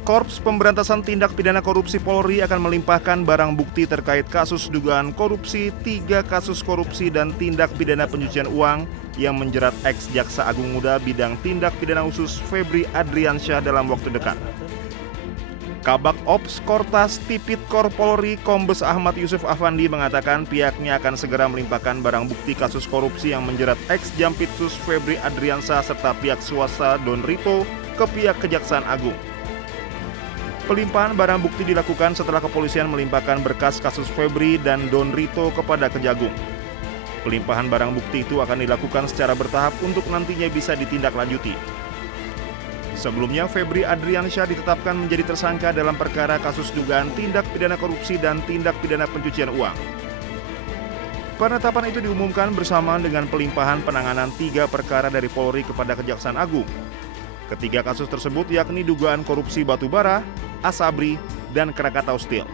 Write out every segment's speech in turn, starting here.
Korps Pemberantasan Tindak Pidana Korupsi Polri akan melimpahkan barang bukti terkait kasus dugaan korupsi 3 kasus korupsi dan tindak pidana pencucian uang yang menjerat ex-Jaksa Agung Muda bidang tindak pidana khusus Febri Adriansyah dalam waktu dekat. Kabak Ops Kortas Tipikor Polri Kombes Ahmad Yusuf Afandi mengatakan pihaknya akan segera melimpahkan barang bukti kasus korupsi yang menjerat ex-Jampitsus Febri Adriansyah serta pihak swasta Don Rito ke pihak Kejaksaan Agung. Pelimpahan barang bukti dilakukan setelah kepolisian melimpahkan berkas kasus Febri dan Don Rito kepada Kejagung. Pelimpahan barang bukti itu akan dilakukan secara bertahap untuk nantinya bisa ditindaklanjuti. Sebelumnya, Febri Adriansyah ditetapkan menjadi tersangka dalam perkara kasus dugaan tindak pidana korupsi dan tindak pidana pencucian uang. Penetapan itu diumumkan bersamaan dengan pelimpahan penanganan 3 perkara dari Polri kepada Kejaksaan Agung. Ketiga kasus tersebut yakni dugaan korupsi batubara, Asabri, dan Krakatau Steel.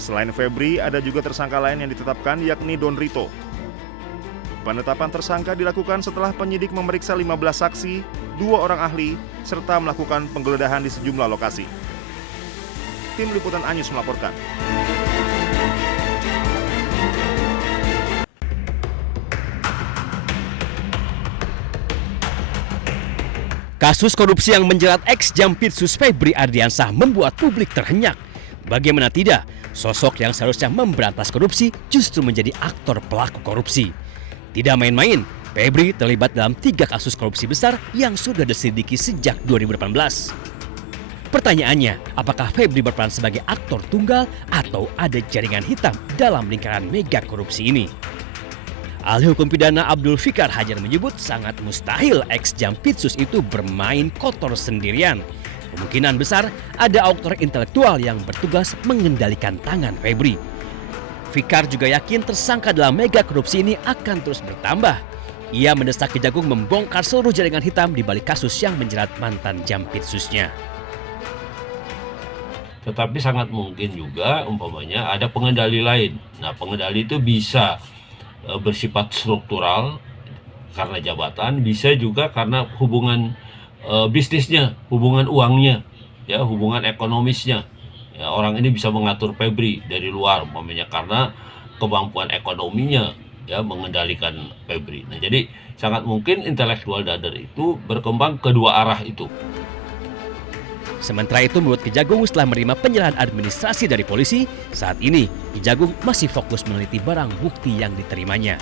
Selain Febri, ada juga tersangka lain yang ditetapkan yakni Don Rito. Penetapan tersangka dilakukan setelah penyidik memeriksa 15 saksi, 2 orang ahli, serta melakukan penggeledahan di sejumlah lokasi. Tim Liputan Anyus melaporkan. Kasus korupsi yang menjerat ex-Jampitsus Febri Adriansyah membuat publik terhenyak. Bagaimana tidak, sosok yang seharusnya memberantas korupsi justru menjadi aktor pelaku korupsi. Tidak main-main, Febri terlibat dalam 3 kasus korupsi besar yang sudah diselidiki sejak 2018. Pertanyaannya, apakah Febri berperan sebagai aktor tunggal atau ada jaringan hitam dalam lingkaran mega korupsi ini? Ahli hukum pidana Abdul Fikar Hajar menyebut sangat mustahil ex-Jampitsus itu bermain kotor sendirian. Kemungkinan besar ada aktor intelektual yang bertugas mengendalikan tangan Febri. Fikar juga yakin tersangka dalam mega korupsi ini akan terus bertambah. Ia mendesak Kejagung membongkar seluruh jaringan hitam di balik kasus yang menjerat mantan Jampitsusnya. Tetapi sangat mungkin juga umpamanya ada pengendali lain. Nah, pengendali itu bisa bersifat struktural karena jabatan, bisa juga karena hubungan bisnisnya, hubungan uangnya, ya, hubungan ekonomisnya. Ya, orang ini bisa mengatur Febri dari luar, umpamanya karena kemampuan ekonominya, ya, mengendalikan Febri. Nah, jadi sangat mungkin intelektual dader itu berkembang kedua arah itu. Sementara itu, menurut Kejagung setelah menerima penyerahan administrasi dari polisi, saat ini Kejagung masih fokus meneliti barang bukti yang diterimanya.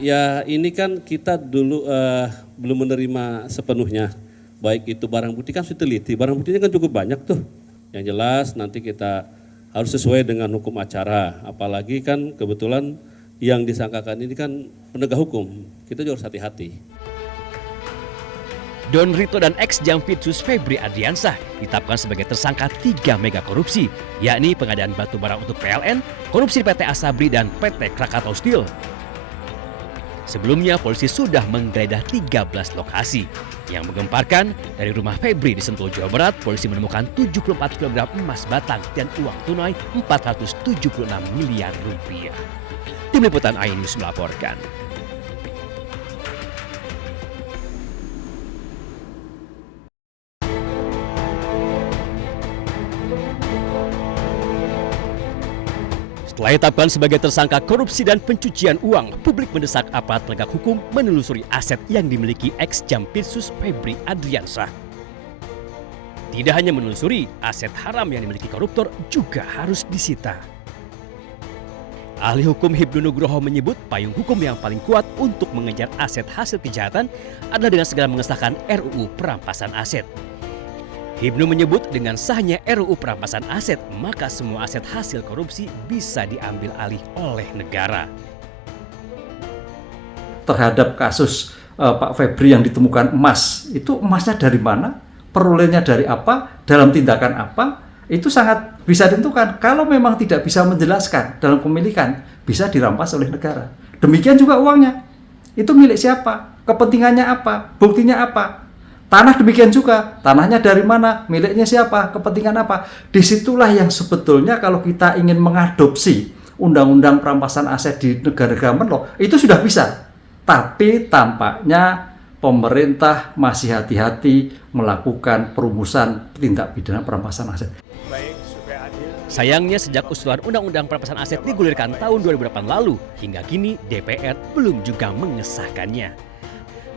Ya, ini kan kita dulu belum menerima sepenuhnya. Baik itu barang bukti kan sudah teliti. Barang buktinya kan cukup banyak tuh. Yang jelas nanti kita harus sesuai dengan hukum acara. Apalagi kan kebetulan yang disangkakan ini kan penegak hukum. Kita juga harus hati-hati. Don Rito dan ex-Jampitsus Febri Adriansyah ditetapkan sebagai tersangka 3 mega korupsi, yakni pengadaan batubara untuk PLN, korupsi di PT Asabri dan PT Krakatau Steel. Sebelumnya, polisi sudah menggeledah 13 lokasi. Yang menggemparkan, dari rumah Febri di Sentul, Jawa Barat, polisi menemukan 74 kg emas batang dan uang tunai 476 miliar rupiah. Tim Liputan iNews melaporkan. Setelah ditetapkan sebagai tersangka korupsi dan pencucian uang, publik mendesak aparat penegak hukum menelusuri aset yang dimiliki ex-Jampitsus Febri Adriansyah. Tidak hanya menelusuri, aset haram yang dimiliki koruptor juga harus disita. Ahli hukum Hibnu Nugroho menyebut payung hukum yang paling kuat untuk mengejar aset hasil kejahatan adalah dengan segera mengesahkan RUU Perampasan Aset. Hibnu menyebut dengan sahnya RUU Perampasan Aset, maka semua aset hasil korupsi bisa diambil alih oleh negara. Terhadap kasus Pak Febri yang ditemukan emas, itu emasnya dari mana, perolehnya dari apa, dalam tindakan apa, itu sangat bisa ditentukan. Kalau memang tidak bisa menjelaskan dalam pemilikan, bisa dirampas oleh negara. Demikian juga uangnya, itu milik siapa, kepentingannya apa, buktinya apa. Tanah demikian juga, tanahnya dari mana, miliknya siapa, kepentingan apa. Disitulah yang sebetulnya kalau kita ingin mengadopsi undang-undang perampasan aset di negara government law, itu sudah bisa. Tapi tampaknya pemerintah masih hati-hati melakukan perumusan tindak pidana perampasan aset. Sayangnya sejak usulan Undang-Undang Perampasan Aset digulirkan tahun 2008 lalu, hingga kini DPR belum juga mengesahkannya.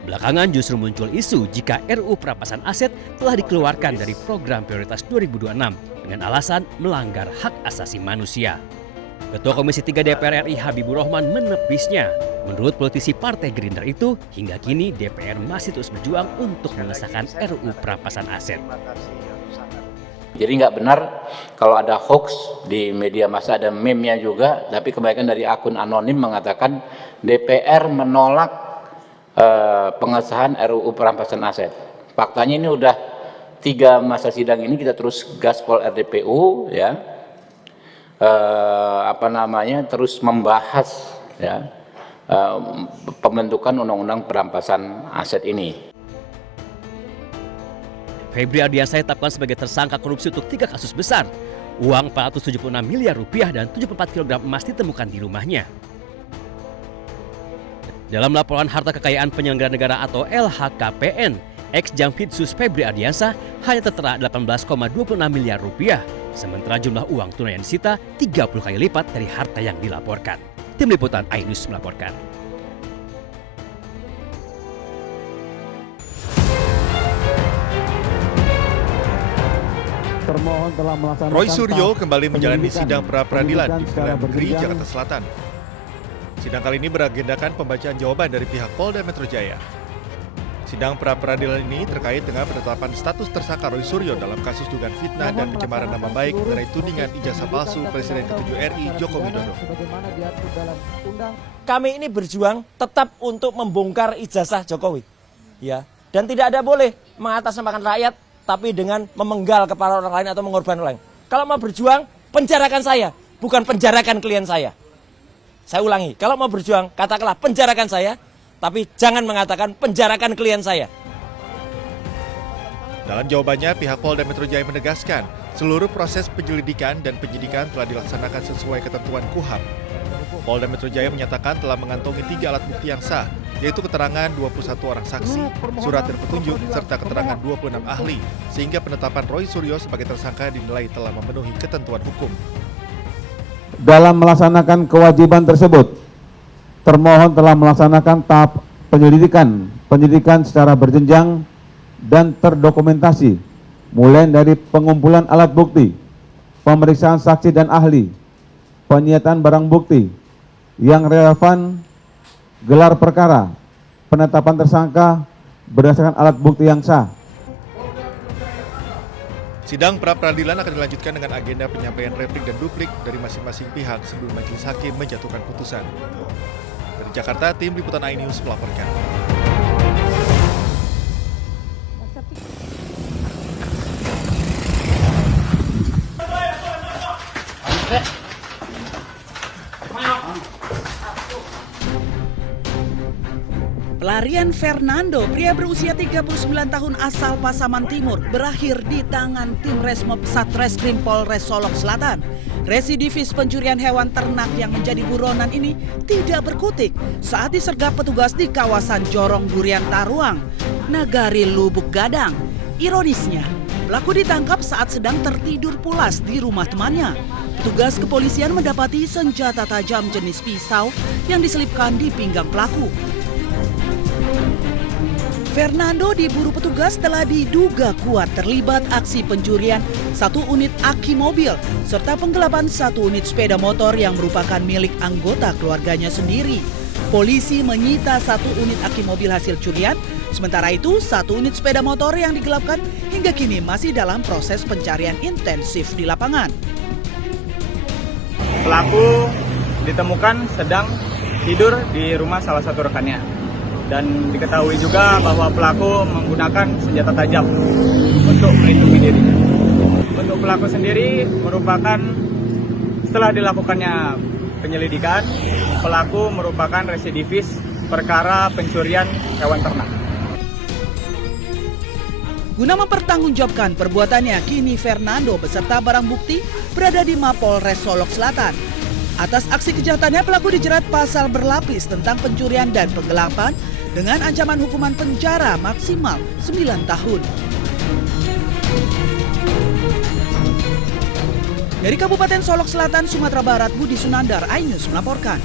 Belakangan justru muncul isu jika RUU Perampasan Aset telah dikeluarkan dari program prioritas 2026 dengan alasan melanggar hak asasi manusia. Ketua Komisi 3 DPR RI Habibur Rahman menepisnya. Menurut politisi Partai Gerindra itu, hingga kini DPR masih terus berjuang untuk mengesahkan RUU Perampasan Aset. Jadi nggak benar kalau ada hoax di media massa, ada meme-nya juga, tapi kebanyakan dari akun anonim mengatakan DPR menolak pengesahan RUU Perampasan Aset. Faktanya ini udah 3 masa sidang ini kita terus gaspol RDPU ya. Terus membahas ya pembentukan undang-undang perampasan aset ini. Febri Ardiansyah ditetapkan sebagai tersangka korupsi untuk 3 kasus besar. Uang 476 miliar rupiah dan 74 kg emas ditemukan di rumahnya. Dalam laporan harta kekayaan penyelenggara negara atau LHKPN, ex-Jampitsus Febri Ardiansyah hanya tertera 18,26 miliar rupiah. Sementara jumlah uang tunai yang disita 30 kali lipat dari harta yang dilaporkan. Tim Liputan iNews melaporkan. Roy Suryo kembali menjalani sidang pra-peradilan di Pengadilan Negeri Jakarta Selatan. Sidang kali ini beragendakan pembacaan jawaban dari pihak Polda Metro Jaya. Sidang pra-peradilan ini terkait dengan penetapan status tersangka Roy Suryo dalam kasus dugaan fitnah dan pencemaran nama baik mengenai tudingan ijazah palsu Presiden ke-7 RI Joko Widodo. Kami ini berjuang tetap untuk membongkar ijazah Jokowi, ya, dan tidak ada boleh mengatasnamakan rakyat, tapi dengan memenggal kepala orang lain atau mengorbankan orang lain. Kalau mau berjuang, penjarakan saya, bukan penjarakan klien saya. Saya ulangi, kalau mau berjuang, katakanlah penjarakan saya, tapi jangan mengatakan penjarakan klien saya. Dalam jawabannya, pihak Polda Metro Jaya menegaskan seluruh proses penyelidikan dan penyidikan telah dilaksanakan sesuai ketentuan KUHAP. Polda Metro Jaya menyatakan telah mengantongi 3 alat bukti yang sah, yaitu keterangan 21 orang saksi, surat dan petunjuk, serta keterangan 26 ahli, sehingga penetapan Roy Suryo sebagai tersangka dinilai telah memenuhi ketentuan hukum. Dalam melaksanakan kewajiban tersebut, termohon telah melaksanakan tahap penyidikan secara berjenjang dan terdokumentasi, mulai dari pengumpulan alat bukti, pemeriksaan saksi dan ahli, penyitaan barang bukti yang relevan, gelar perkara, penetapan tersangka berdasarkan alat bukti yang sah. Sidang pra-peradilan akan dilanjutkan dengan agenda penyampaian replik dan duplik dari masing-masing pihak sebelum majelis hakim menjatuhkan putusan. Dari Jakarta, tim Liputan iNews melaporkan. Pelarian Fernando, pria berusia 39 tahun asal Pasaman Timur, berakhir di tangan tim Resmob Satreskrim Polres Solok Selatan. Residivis pencurian hewan ternak yang menjadi buronan ini tidak berkutik saat disergap petugas di kawasan Jorong Durian Taruang, Nagari Lubuk Gadang. Ironisnya, pelaku ditangkap saat sedang tertidur pulas di rumah temannya. Petugas kepolisian mendapati senjata tajam jenis pisau yang diselipkan di pinggang pelaku. Fernando diburu petugas setelah diduga kuat terlibat aksi pencurian 1 unit aki mobil serta penggelapan 1 unit sepeda motor yang merupakan milik anggota keluarganya sendiri. Polisi menyita 1 unit aki mobil hasil curian, sementara itu 1 unit sepeda motor yang digelapkan hingga kini masih dalam proses pencarian intensif di lapangan. Pelaku ditemukan sedang tidur di rumah salah satu rekannya. Dan diketahui juga bahwa pelaku menggunakan senjata tajam untuk melindungi diri. Untuk pelaku sendiri merupakan, setelah dilakukannya penyelidikan, pelaku merupakan residivis perkara pencurian hewan ternak. Guna mempertanggungjawabkan perbuatannya, kini Fernando beserta barang bukti berada di Mapolres Solok Selatan. Atas aksi kejahatannya, pelaku dijerat pasal berlapis tentang pencurian dan penggelapan dengan ancaman hukuman penjara maksimal 9 tahun. Dari Kabupaten Solok Selatan, Sumatera Barat, Budi Sunandar, iNews melaporkan.